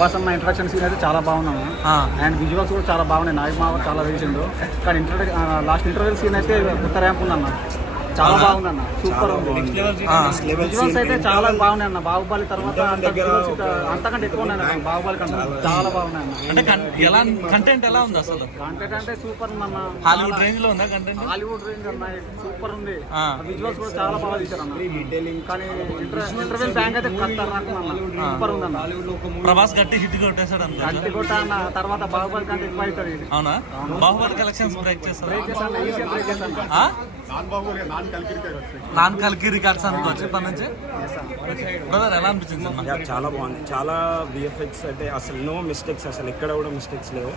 ప్రభాస్ అన్న introduction scene అయితే చాలా బాగున్నాను. అండ్ విజువల్స్ కూడా చాలా బాగున్నాయి. నాయక్ మావ చాలా వేసిండు. కానీ లాస్ట్ ఇంటర్వెల్ సీన్ అయితే కొత్త ర్యాంప్ ఉందన్న, చాలా బాగుందన్న, సూపర్ ఉంది. విజువల్స్ అయితే చాలా బాగున్నాయి అన్న. బాహుబలి తర్వాత అంతకంటే ఎక్కువ ఉన్నాయి బాహుబలి కంటే, చాలా బాగున్నాయి అన్న. కంటెంట్ ఎలా ఉంది అసలు? కంటెంట్ అంటే సూపర్ ఉందన్న. హాలీవుడ్ రేంజ్ లో ఉందా కంటెంట్? హాలీవుడ్ రేంజ్ అన్న, సూపర్ ఉంది. విజువల్స్ కూడా చాలా బాగా తీశారు అన్న. కానీ ఇంటర్వెల్ బ్యాంక్ అయితే ఖతర్నాక్ సూపర్ ఉందన్న. ప్రభాస్ గట్టి హిట్ కొట్టేశాడు అంత. గట్టి కొట్ట అన్న. తర్వాత బాహుబలి కంటే ఎక్కువ అవుతుంది. అవునా? బాహుబలి కలెక్షన్స్ బ్రేక్ చేస్తారు. నాన్ కల్కి రికార్డ్స్ అనుకోవచ్చు ఇప్పటి నుంచి. బ్రదర్ ఎలా అనిపించింది? చాలా బాగుంది. చాలా విఎఫ్ఎక్స్ అయితే అసలు నో మిస్టేక్స్, అసలు ఎక్కడ కూడా మిస్టేక్స్ లేవు.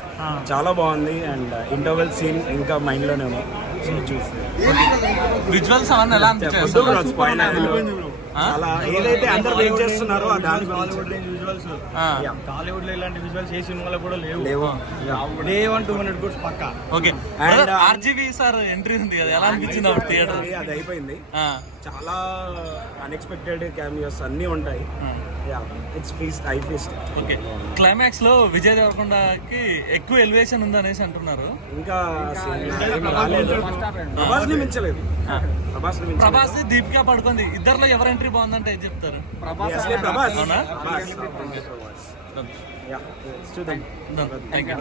చాలా బాగుంది. అండ్ ఇంటర్వెల్ సీన్ ఇంకా మైండ్ లోనే ఉంది. చూసి విజువల్స్ అవన్నీ ఎలా అనిపించాయి? అలా ఏదైతే అందరు వెయిట్ చేస్తున్నారో దాని హాలీవుడ్ లో ఇలాంటి విజువల్స్ ఏ సినిమాలో కూడా లేవు. డే 1-200 crores పక్కా. ఓకే. ఆర్జీవి సార్ ఎంట్రీ ఉంది కదా, ఎలా అనిపించింది అప్పుడు థియేటర్? అది అయిపోయింది. చాలా అన్ఎక్స్పెక్టెడ్ క్యామియోస్ అన్నీ ఉంటాయి. ఓకే. క్లైమాక్స్ లో విజయ్ దేవరకొండకి ఎక్కువ ఎలివేషన్ ఉంది అనేసి అంటున్నారు. ఇంకా ప్రభాస్ దీపికా పడుకుంది. ఇద్దరులో ఎవరు ఎంట్రీ బాగుందంటే ఏం చెప్తారు? ప్రభాస్. అవునా? Yes. Thank you.